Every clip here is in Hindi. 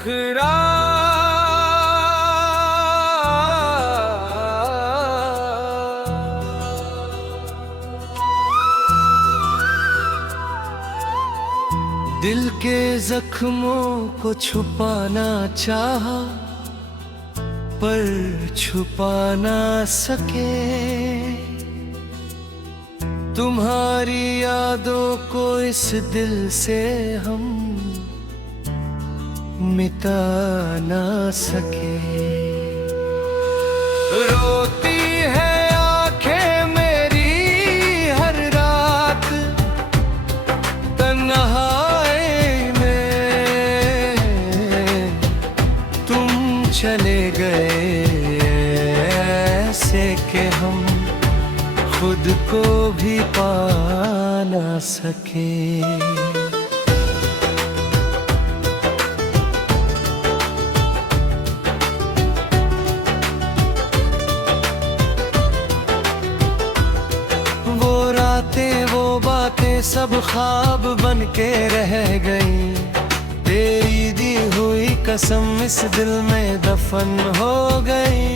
मुखरा दिल के जख्मों को छुपाना चाहा पर छुपा ना सके। तुम्हारी यादों को इस दिल से हम मिटा ना सके। रोती है आंखें मेरी हर रात तन्हाई में, तुम चले गए ऐसे कि हम खुद को भी पा ना सके। सब ख्वाब बन के रह गई, तेरी दी हुई कसम इस दिल में दफन हो गई।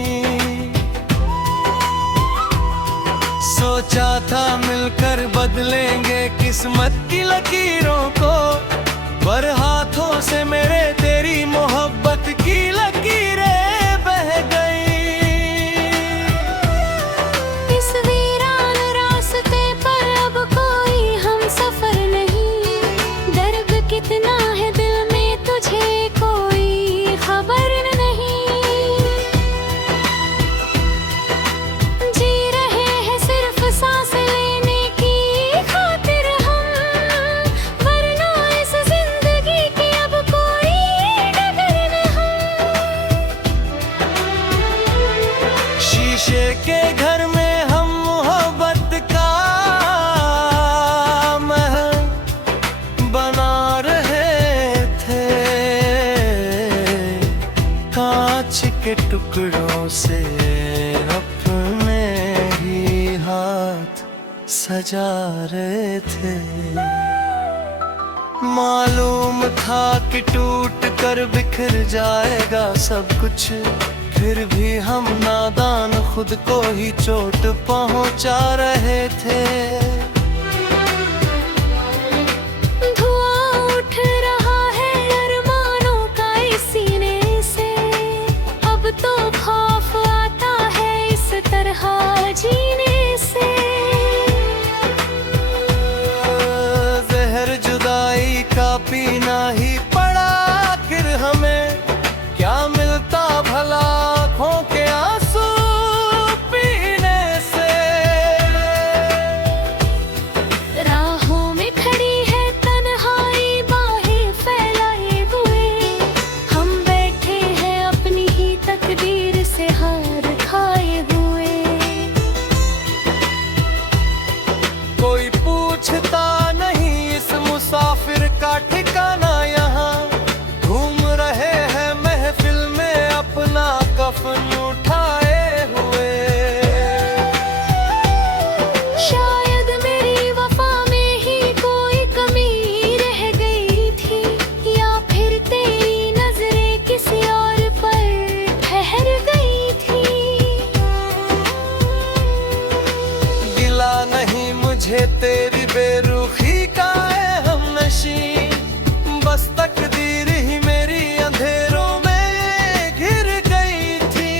सोचा था मिलकर बदलेंगे किस्मत की लकीरों को, पर हाथों से मेरे तेरी मोहब्बत की लकीरें बह गई। शीशे के घर में हम मोहब्बत का महल बना रहे थे, कांच के टुकड़ों से अपने ही हाथ सजा रहे थे। मालूम था कि टूट कर बिखर जाएगा सब कुछ, फिर भी हम नादान खुद को ही चोट पहुंचा रहे थे। धुआं उठ रहा है अरमानों का इस सीने से, अब तो खौफ आता है इस तरह जीने से। जहर जुदाई का पीना ही पड़ा आखिर हमें, क्या मिलता भला आँखों के आंसू पीने से। राहों में खड़ी है तन्हाई बाहें फैलाए हुए, हम बैठे हैं अपनी ही तकदीर से हार खाए हुए। कोई पूछता नहीं इस मुसाफिर का ठिकाना, यहाँ घूम रहे हैं महफिल में अपना कफन उठाए हुए। शायद मेरी वफा में ही कोई कमी रह गई थी, या फिर तेरी नजरें किसी और पर ठहर गई थी। गिला नहीं मुझे तेरी बेरुखी का है हमनशी, बस तकदीर ही मेरी अंधेरों में घिर गई थी।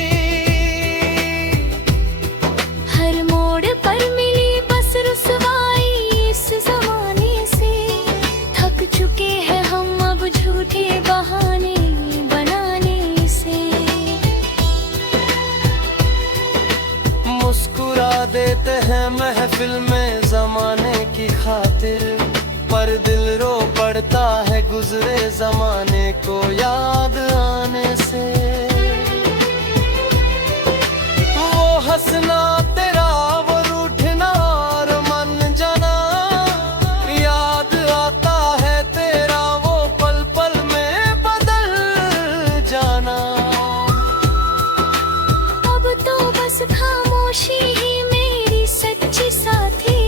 हर मोड़ पर मिली बस रुसवाई इस जमाने से, थक चुके हैं हम अब झूठे बहाने बनाने से। मुस्कुरा देते हैं महफिल में जमाने की खातिर, पर दिल रो पड़ता है गुजरे जमाने को याद आने से। वो हंसना तेरा वो रूठना और मन जाना, याद आता है तेरा वो पल पल में बदल जाना। अब तो बस खामोशी ही मेरी सच्ची साथी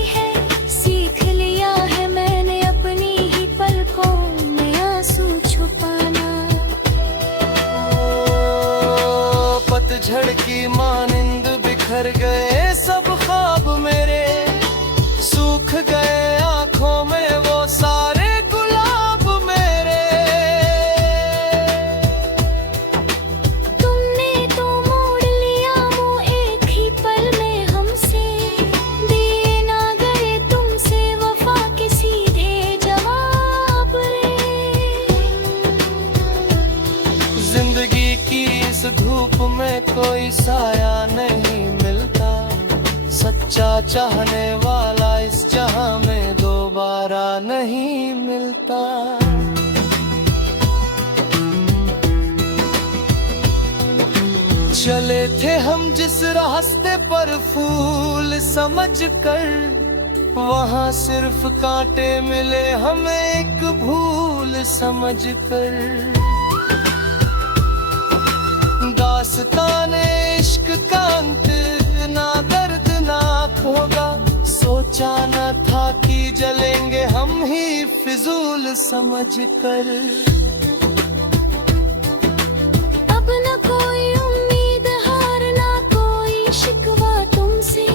धूप में कोई साया नहीं मिलता। सच्चा चाहने वाला इस जहां में दोबारा नहीं मिलता। चले थे हम जिस रास्ते पर फूल समझकर, वहाँ सिर्फ कांटे मिले हमें एक भूल समझकर। दास्ताने इश्क का अंत ना दर्दनाक होगा, सोचा न था कि जलेंगे हम ही फिजूल समझकर। अब न कोई उम्मीद हार, ना कोई शिकवा तुमसे,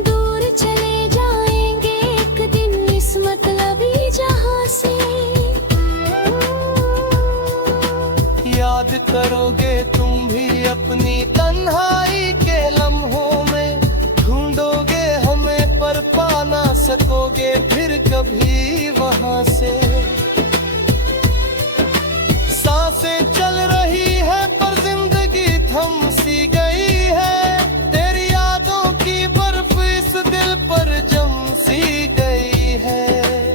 दूर चले जाएंगे एक दिन इस मतलबी जहां से। याद करोगे तुम भी अपनी तन्हाई के लम्हों में, ढूंढोगे हमें पर पा ना सकोगे फिर कभी वहां से। सांसें चल रही है पर जिंदगी थम सी गई है, तेरी यादों की बर्फ इस दिल पर जम सी गई है।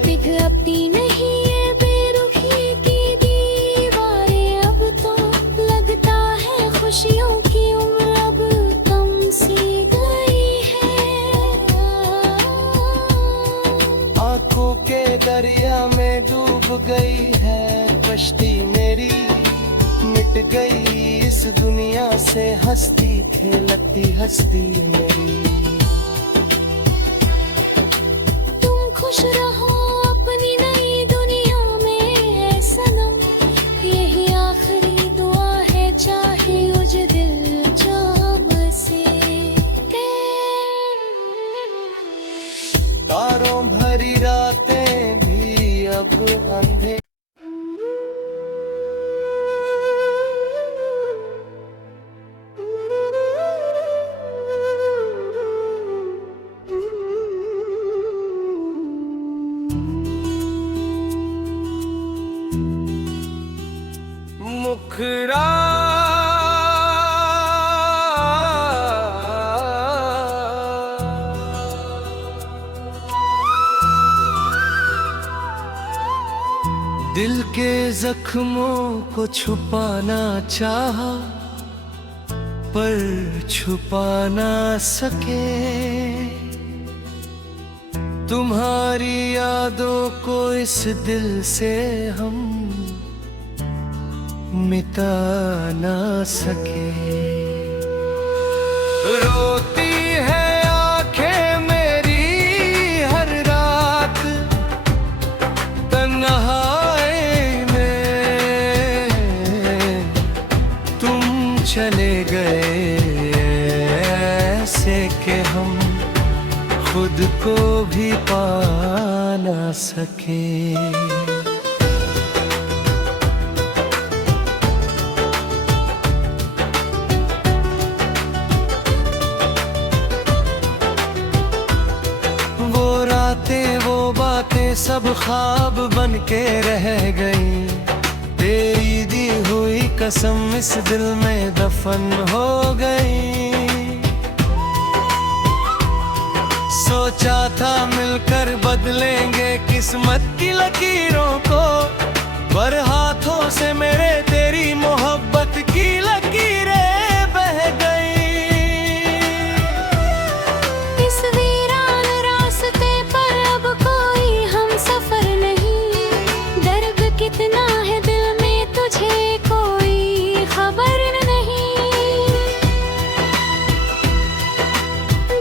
पिघलती नहीं है बेरुखी की दीवारें, अब तो लगता है खुशियों की उम्र अब कम सी गई है। आंखों के दरिया में डूब गई है कश्ती मेरी, मिट गई इस दुनिया से हंसती खेलती हस्ती मेरी। तुम खुश रहो अपनी नई दुनिया में है सनम, यही आखिरी दुआ है चाहे उज दिल जाम से। तारों भरी रातें भी अब अंधे। मुखरा दिल के जख्मों को छुपाना चाहा पर छुपा ना सके, तुम्हारी यादों को इस दिल से हम मिटा ना सके। रोती है आंखें मेरी हर रात तन्हाई में, तुम चले गए ऐसे कि हम खुद को भी पा ना सके। सब ख्वाब बन के रह गई, तेरी दी हुई कसम इस दिल में दफन हो गई। सोचा था मिलकर बदलेंगे किस्मत की लकीरों को, पर हाथों से मेरे तेरी मोहब्बत की लकीरें बह गई। इस वीरान रास्ते पर अब कोई हम सफर नहीं, दर्द कितना है दिल में तुझे कोई खबर नहीं।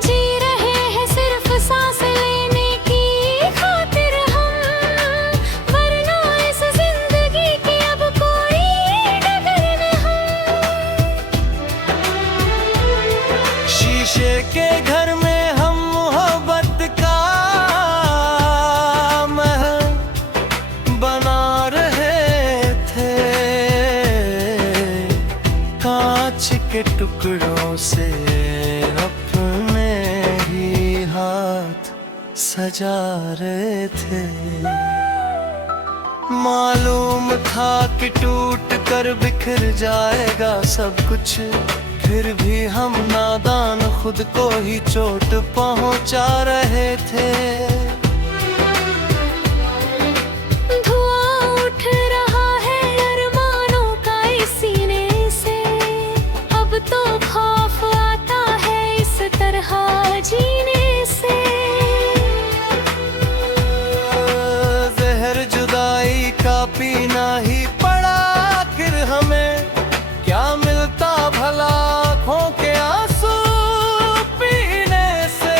जी रहे हैं सिर्फ सांस लेने की खातिर हम, वरना इस जिंदगी की अब कोई डगर नहीं। शीशे के घर में हम मोहब्बत का महल बना रहे थे, कांच के टुकड़ों से अपने ही हाथ सजा रहे थे। मालूम था कि टूट कर बिखर जाएगा सब कुछ, फिर भी हम नादान खुद को ही चोट पहुंचा रहे थे। धुआं उठ रहा है अरमानों का इस सीने से, अब तो खौफ आता है इस तरह जीने से। जहर जुदाई का पीना ही पड़ा आखिर हमें, क्या मिलता भला आँखों के आंसू पीने से।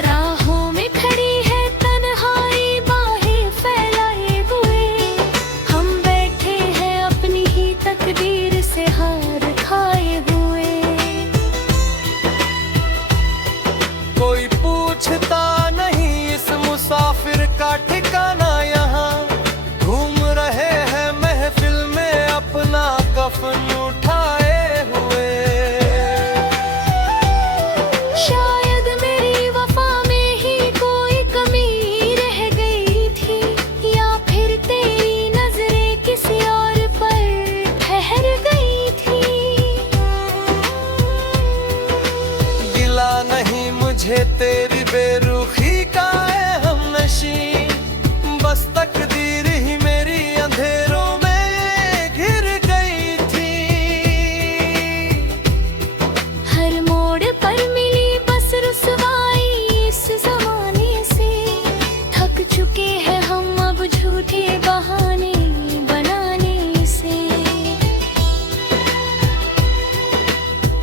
राहों में खड़ी है तन्हाई बाहें फैलाए हुए, हम बैठे हैं अपनी ही तकदीर से हार खाए हुए। कोई पूछता नहीं इस मुसाफिर का ठिकाना यहाँ, घूम रहे हैं महफिल में अपना कफन उठाए हुए। शायद मेरी वफा में ही कोई कमी रह गई थी, या फिर तेरी नजरें किसी और पर ठहर गई थी। गिला नहीं मुझे तेरी बेरुखी का है हमनशी, बस तकदीर ही मेरी अंधेरों में घिर गई थी। हर मोड़ पर मिली बस रुसवाई इस जमाने से, थक चुके हैं हम अब झूठे बहाने बनाने से।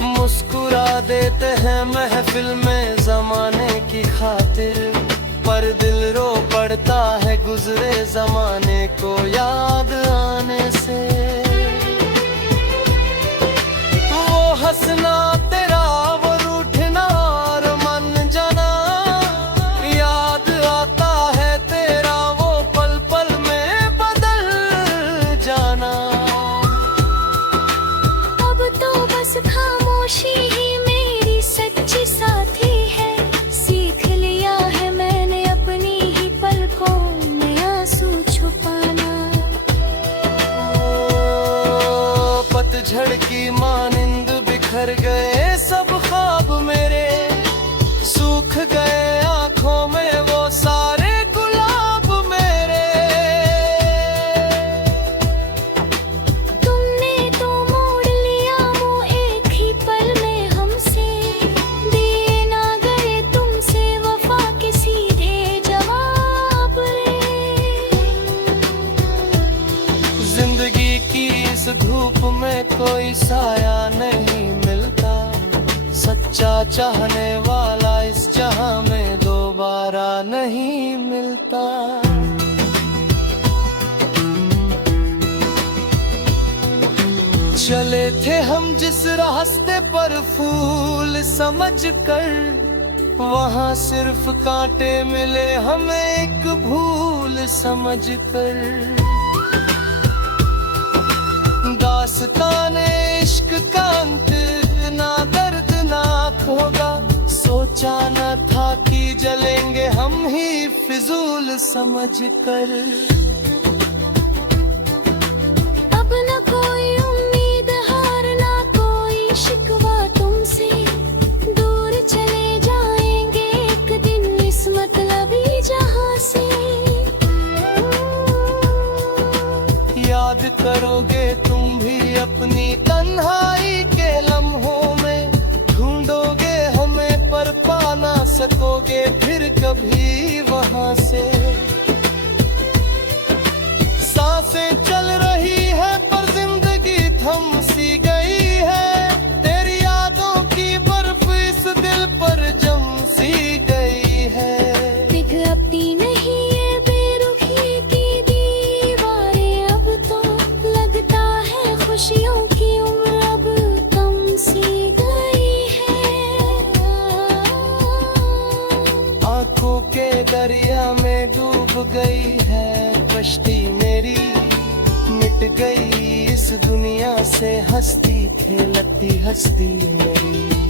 मुस्कुरा देते हैं महफिल में जमाने की खातिर, पर दिल रो पड़ता है गुजरे जमाने को याद आने से। वो हंसना तेरा वो रूठना और मन जाना, याद आता है तेरा वो पल पल में बदल जाना। अब तो बस खामोशी ही मेरी सच्ची साथी है, सीख लिया है मैंने अपनी ही पलकों में आंसू छुपाना। पतझड़ की मानिंद बिखर गए सब ख्वाब मेरे, सूख गए आंखों में वो सारे गुलाब मेरे। तुमने तो मोड़ लिया मुँह एक ही पल में हमसे, दिए ना गए तुमसे वफा के सीधे जवाब रे। जिंदगी की इस धूप में कोई साया नहीं मिलता, सच्चा चाहने वाला इस जहां में दोबारा नहीं मिलता। चले थे हम जिस रास्ते पर फूल समझ कर, वहाँ सिर्फ कांटे मिले हमें एक भूल समझ कर। दास्ताने इश्क का अंत ना दर्दनाक होगा, सोचा न था कि जलेंगे हम ही फिजूल समझ कर। अब न कोई उम्मीद हार ना कोई शिकवा तुमसे, दूर चले जाएंगे एक दिन इस मतलबी जहां से। याद करोगे तुम भी अपनी तन्हाई के लम्हों में, ढूंढोगे हमें पर पा ना सकोगे फिर कभी वहां से। सांसें चल रही है पर जिंदगी थम सी गई है, तेरी यादों की बर्फ इस दिल पर जम सी गई है। पिघलती नहीं ये बेरुखी की दीवारें, अब तो लगता है खुशियों की उम्र अब कम सी गई है। आंखों के दरिया में डूब गई है कश्ती मेरी, मिट गई इस दुनिया से हंसती खेलती हस्ती मेरी।